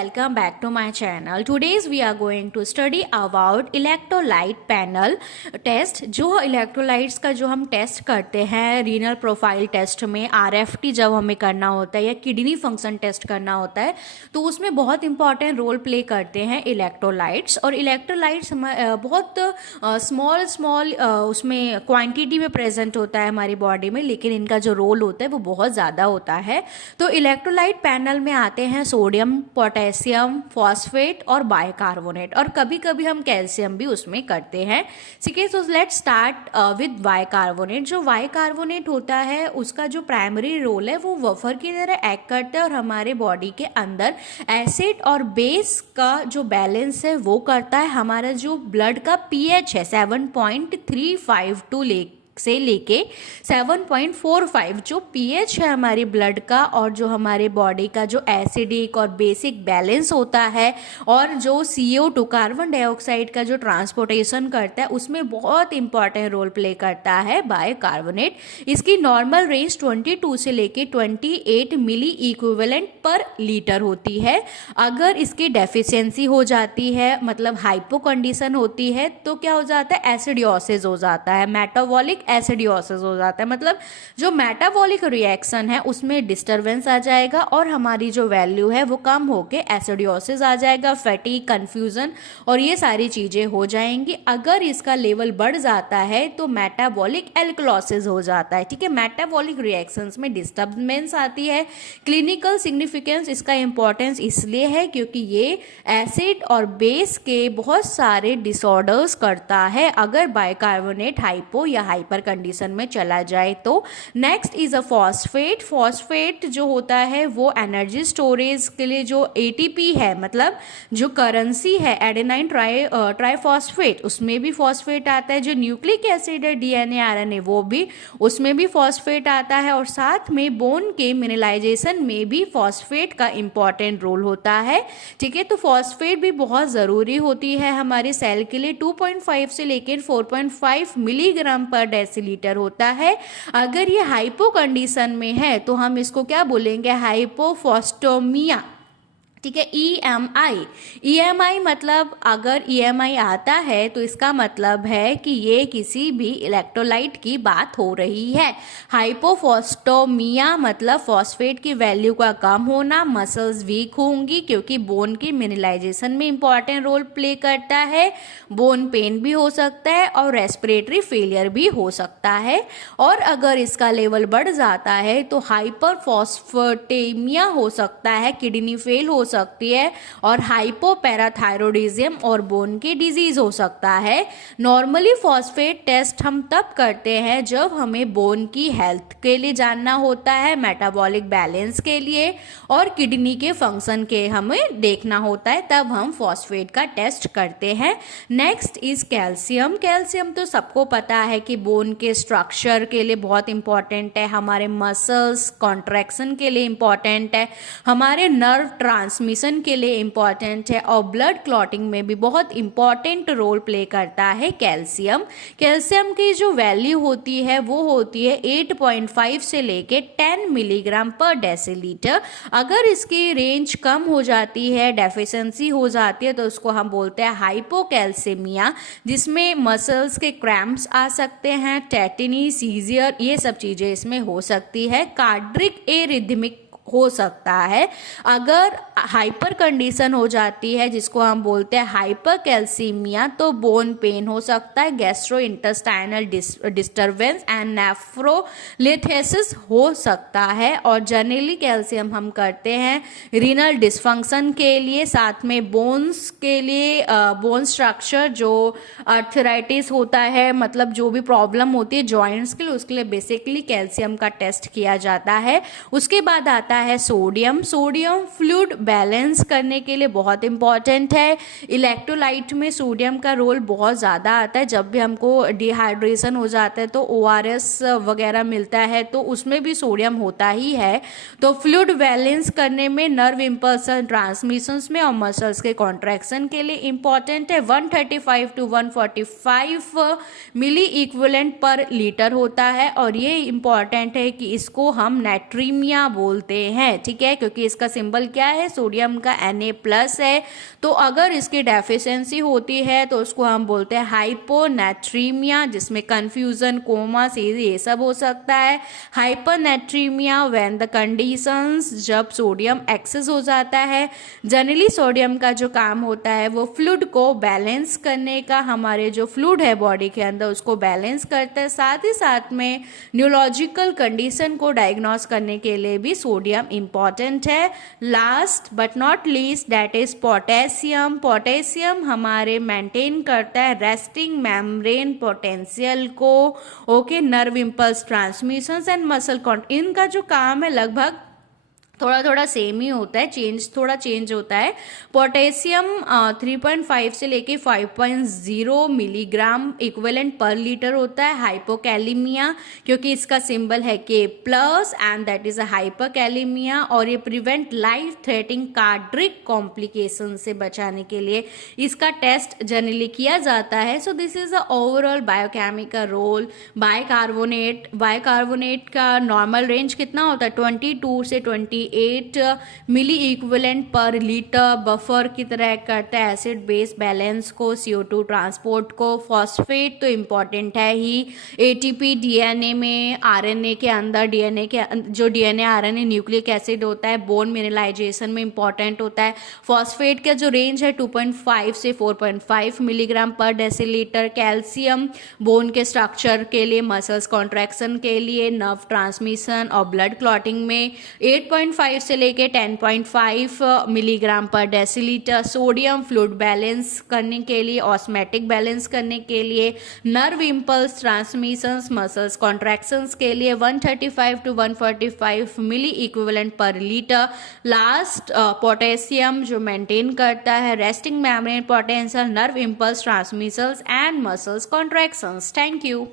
Welcome back to my channel. Today's we are going to study about electrolyte panel test. जो electrolytes का जो हम test करते हैं रीनल प्रोफाइल टेस्ट में, RFT जब हमें करना होता है या किडनी फंक्शन टेस्ट करना होता है तो उसमें बहुत इंपॉर्टेंट रोल प्ले करते हैं इलेक्ट्रोलाइट्स। और इलेक्ट्रोलाइट्स बहुत स्मॉल उसमें क्वांटिटी में प्रेजेंट होता है हमारी बॉडी में, लेकिन इनका जो रोल होता है वो बहुत ज़्यादा होता है। तो इलेक्ट्रोलाइट पैनल में आते हैं सोडियम, पोटेशियम, फॉस्फेट और बाइकार्बोनेट, और कभी कभी हम कैल्शियम भी उसमें करते हैं। ठीक है, so let's start with bicarbonate. जो बाइकार्बोनेट होता है उसका जो प्राइमरी रोल है वो वफर की तरह एक्ट करता है और हमारे बॉडी के अंदर एसिड और बेस का जो बैलेंस है वो करता है। हमारा जो ब्लड का पीएच है 7.352 से लेके 7.45 जो पीएच है हमारी ब्लड का, और जो हमारे बॉडी का जो एसिडिक और बेसिक बैलेंस होता है और जो CO2 कार्बन डाइऑक्साइड का जो ट्रांसपोर्टेशन करता है उसमें बहुत इंपॉर्टेंट रोल प्ले करता है बाइकार्बोनेट। इसकी नॉर्मल रेंज 22 से लेके 28 मिली इक्विवेलेंट पर लीटर होती है। अगर इसकी डेफिशिएंसी हो जाती है, मतलब हाइपो कंडीशन होती है, तो क्या हो जाता है, एसिडियोसिस हो जाता है, मेटाबॉलिक एसिडियोसिस हो जाता है। मतलब जो मेटाबॉलिक रिएक्शन है उसमें डिस्टरबेंस आ जाएगा और हमारी जो वैल्यू है वो कम होके एसिडियोसिस आ जाएगा, फैटिग, कंफ्यूजन और ये सारी चीजें हो जाएंगी। अगर इसका लेवल बढ़ जाता है तो मेटाबॉलिक एल्कलोसिस हो जाता है। ठीक है, मेटाबॉलिक रिएक्शंस में डिस्टरबेंस आती है। क्लिनिकल सिग्निफिकेंस इसका इंपॉर्टेंस इसलिए है क्योंकि ये एसिड और बेस के बहुत सारे डिसऑर्डर्स करता है अगर बाइकार्बोनेट हाइपो या हाइपर कंडीशन में चला जाए तो। Next is a phosphate. Phosphate जो होता है वो एनर्जी स्टोरेज के लिए जो ATP है, मतलब जो करेंसी है एडेनाइन ट्राइफॉस्फेट, उसमें भी फॉस्फेट आता है। जो न्यूक्लिक एसिड है DNA RNA वो भी, उसमें भी फॉस्फेट आता है। और साथ में बोन के मिनरलाइजेशन में भी फॉस्फेट का इंपॉर्टेंट रोल होता है। ठीक है, तो फॉस्फेट भी बहुत ज़रूरी होती है हमारे सेल के लिए। 2.5 से लेकर 4.5 मिलीग्राम पर डेसीलीटर होता है। अगर ये हाइपो कंडीशन में है तो हम इसको क्या बोलेंगे, हाइपोफॉस्टोमिया। ठीक है, EMI मतलब अगर EMI आता है तो इसका मतलब है कि ये किसी भी इलेक्ट्रोलाइट की बात हो रही है। हाइपोफॉस्टोमिया मतलब फॉस्फेट की वैल्यू का कम होना, मसल्स वीक होंगी क्योंकि बोन की मिनरलाइजेशन में इंपॉर्टेंट रोल प्ले करता है। बोन पेन भी हो सकता है और रेस्पिरेटरी फेलियर भी हो सकता है। और अगर इसका लेवल बढ़ जाता है तो हाइपरफॉस्फेटेमिया हो सकता है, किडनी फेल हो सकती है और हाइपोपैराथायरॉयडिज्म और बोन की डिजीज हो सकता है। नॉर्मली फॉस्फेट टेस्ट हम तब करते हैं जब हमें बोन की हेल्थ के लिए जानना होता है, मेटाबॉलिक बैलेंस के लिए और किडनी के फंक्शन के हमें देखना होता है, तब हम फॉस्फेट का टेस्ट करते हैं। Next is calcium. कैल्शियम तो सबको पता है कि बोन के स्ट्रक्चर के लिए बहुत इंपॉर्टेंट है, हमारे मसल्स कॉन्ट्रैक्शन के लिए इंपॉर्टेंट है, हमारे नर्व ट्रांसमिशन के लिए इंपॉर्टेंट है और ब्लड क्लॉटिंग में भी बहुत इंपॉर्टेंट रोल प्ले करता है कैल्शियम। कैल्शियम की जो वैल्यू होती है वो होती है 8.5 से लेके 10 मिलीग्राम पर डेसीलीटर। अगर इसकी रेंज कम हो जाती है, डेफिशिएंसी हो जाती है, तो उसको हम बोलते हैं हाइपोकैल्सीमिया, जिसमें मसल्स के क्रैम्प्स आ सकते हैं, टेटनी, सीजियर, ये सब चीजें इसमें हो सकती है। कार्डियक एरिथमिक हो सकता है। अगर हाइपर कंडीशन हो जाती है जिसको हम बोलते हैं हाइपरकैल्सीमिया, तो बोन पेन हो सकता है, गैस्ट्रो इंटेस्टाइनल डिस्टर्बेंस एंड नेफ्रोलिथेसिस हो सकता है। और जनरली कैल्शियम हम करते हैं रीनल डिसफंक्शन के लिए, साथ में बोन्स के लिए, बोन स्ट्रक्चर जो आर्थराइटिस होता है, मतलब जो भी प्रॉब्लम होती है जॉइंट्स के लिए, उसके लिए बेसिकली कैल्शियम का टेस्ट किया जाता है। उसके बाद आता है सोडियम। सोडियम फ्लूइड बैलेंस करने के लिए बहुत इंपॉर्टेंट है। इलेक्ट्रोलाइट में सोडियम का रोल बहुत ज़्यादा आता है। जब भी हमको डिहाइड्रेशन हो जाता है तो ORS वगैरह मिलता है तो उसमें भी सोडियम होता ही है। तो फ्लूइड बैलेंस करने में, नर्व इम्पल्सन ट्रांसमिशंस में और मसल्स के कॉन्ट्रैक्शन के लिए इंपॉर्टेंट है। 135 to 145 milliequivalent per litre होता है और ये इंपॉर्टेंट है कि इसको हम नाइट्रीमिया बोलते होते हैं, ठीक है, क्योंकि इसका सिंबल क्या है, सोडियम का Na+ है। तो अगर इसकी डेफिशिएंसी होती है तो उसको हम बोलते हैं हाइपोनेट्रीमिया, जिसमें कंफ्यूजन, कोमा, सीज ये सब हो सकता है। हाइपरनेट्रीमिया व्हेन द कंडीशंस, जब सोडियम एक्सेस हो जाता है। जनरली सोडियम का जो काम होता है वो फ्लूइड को बैलेंस करने का, हमारे जो फ्लूइड है बॉडी के अंदर उसको बैलेंस करता है, साथ ही साथ में न्यूरोलॉजिकल कंडीशन को डायग्नोस करने के लिए भी सोडियम इंपॉर्टेंट है। Last but not least that is potassium. Potassium हमारे मेंटेन करता है रेस्टिंग मेम्ब्रेन पोटेंशियल को, okay, nerve impulse transmissions and muscle इनका जो काम है लगभग थोड़ा थोड़ा सेम ही होता है, थोड़ा चेंज होता है। पोटेशियम 3.5 से लेके 5.0 मिलीग्राम इक्विवेलेंट पर लीटर होता है। हाइपोकैलिमिया, क्योंकि इसका सिंबल है K+ and that is a hypokalaemia, और ये prevent life threatening cardiac complication से बचाने के लिए इसका टेस्ट जनरली किया जाता है। So this is the overall biochemical role. Bicarbonate का नॉर्मल रेंज कितना होता है, 22 से 28 milliequivalent per litre. Buffer की तरह करता है एसिड बेस बैलेंस को, CO2 ट्रांसपोर्ट को। फॉस्फेट तो इम्पॉर्टेंट है ही। ATP DNA में, RNA के अंदर, जो DNA RNA न्यूक्लिक एसिड होता है बोन मिनरलाइजेशन में इम्पॉर्टेंट होता है। फॉस्फेट का जो रेंज है 2.5 से 4.5 मिलीग्राम पर डेसीलीटर। कैल्शियम बोन के स्ट्रक्चर के लिए, मसल्स कॉन्ट्रैक्शन के लिए, नर्व ट्रांसमिशन और ब्लड क्लॉटिंग में 8.5 से लेके 10.5 मिलीग्राम पर डेसीलीटर। सोडियम फ्लूइड बैलेंस करने के लिए, ऑस्मेटिक बैलेंस करने के लिए, nerve impulse transmissions, muscles contractions के लिए 135 to 145 milliequivalent per litre. Last potassium जो मेंटेन करता है resting membrane potential, nerve impulse transmissions and muscles contractions. Thank you.